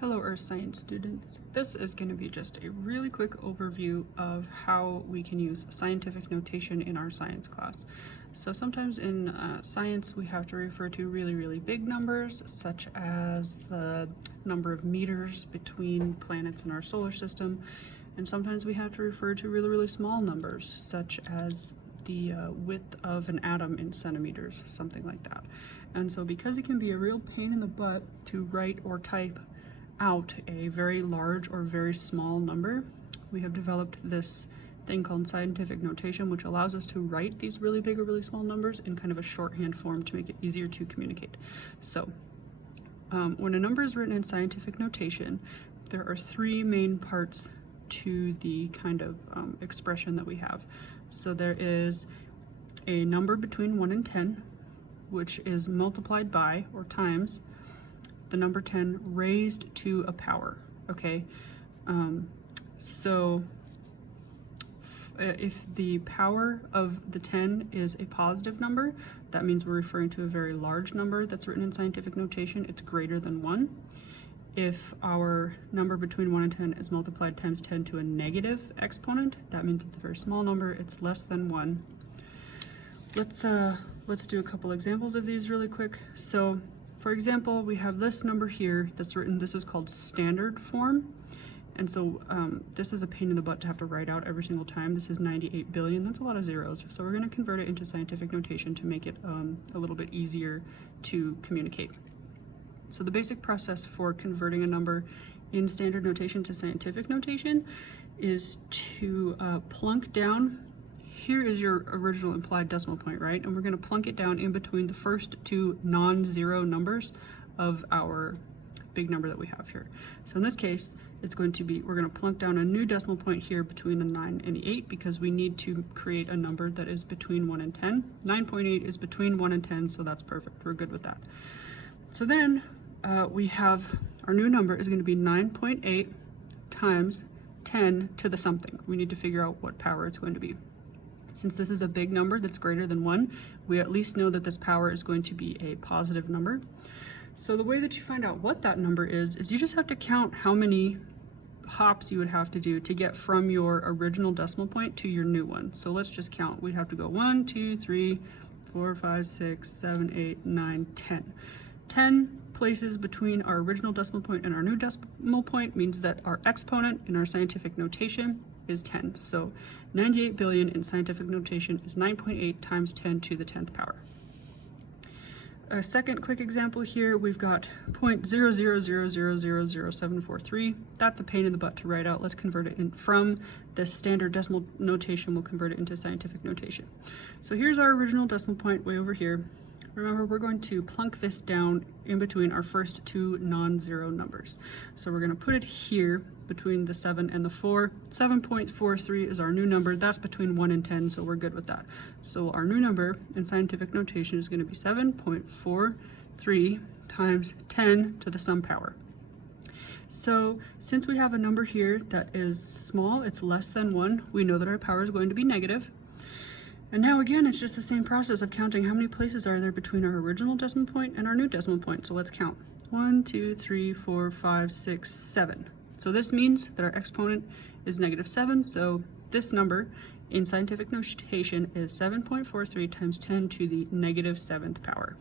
Hello Earth Science students. This is going to be just a really quick overview of how we can use scientific notation in our science class. So sometimes in science we have to refer to really big numbers, such as the number of meters between planets in our solar system, and sometimes we have to refer to really small numbers, such as the width of an atom in centimeters, something like that. And so because it can be a real pain in the butt to write or type out a very large or very small number, we have developed this thing called scientific notation, which allows us to write these really big or really small numbers in kind of a shorthand form to make it easier to communicate. So when a number is written in scientific notation, there are three main parts to the kind of expression that we have. So there is a number between 1 and 10, which is multiplied by or times the number 10 raised to a power, okay? So if the power of the 10 is a positive number, that means we're referring to a very large number that's written in scientific notation. It's greater than 1. If our number between 1 and 10 is multiplied times 10 to a negative exponent, that means it's a very small number. It's less than 1. Let's do a couple examples of these really quick. So for example, we have this number here that's written, this is called standard form. And so this is a pain in the butt to have to write out every single time. This is 98 billion, that's a lot of zeros. So we're gonna convert it into scientific notation to make it a little bit easier to communicate. So the basic process for converting a number in standard notation to scientific notation is to plunk down. Here is your original implied decimal point, right? And we're going to plunk it down in between the first two non-zero numbers of our big number that we have here. So in this case, it's going to be, we're going to plunk down a new decimal point here between the 9 and the 8 because we need to create a number that is between 1 and 10. 9.8 is between 1 and 10, so that's perfect. We're good with that. So then we have our new number is going to be 9.8 times 10 to the something. We need to figure out what power it's going to be. Since this is a big number that's greater than 1, we at least know that this power is going to be a positive number. So the way that you find out what that number is you just have to count how many hops you would have to do to get from your original decimal point to your new one. So let's just count. We'd have to go 1, 2, 3, 4, 5, 6, 7, 8, 9, 10. 10 places between our original decimal point and our new decimal point means that our exponent in our scientific notation is 10. So 98 billion in scientific notation is 9.8 times 10 to the 10th power. A second quick example here, we've got 0.000000743. That's a pain in the butt to write out. Let's convert it in from the standard decimal notation. We'll convert it into scientific notation. So here's our original decimal point way over here. Remember, we're going to plunk this down in between our first two non-zero numbers. So we're going to put it here between the 7 and the 4. 7.43 is our new number. That's between 1 and 10, so we're good with that. So our new number in scientific notation is going to be 7.43 times 10 to the some power. So since we have a number here that is small, it's less than 1, we know that our power is going to be negative. And now again, it's just the same process of counting how many places are there between our original decimal point and our new decimal point. So let's count. 1, 2, 3, 4, 5, 6, 7. So this means that our exponent is negative 7. So this number in scientific notation is 7.43 times 10 to the negative 7th power.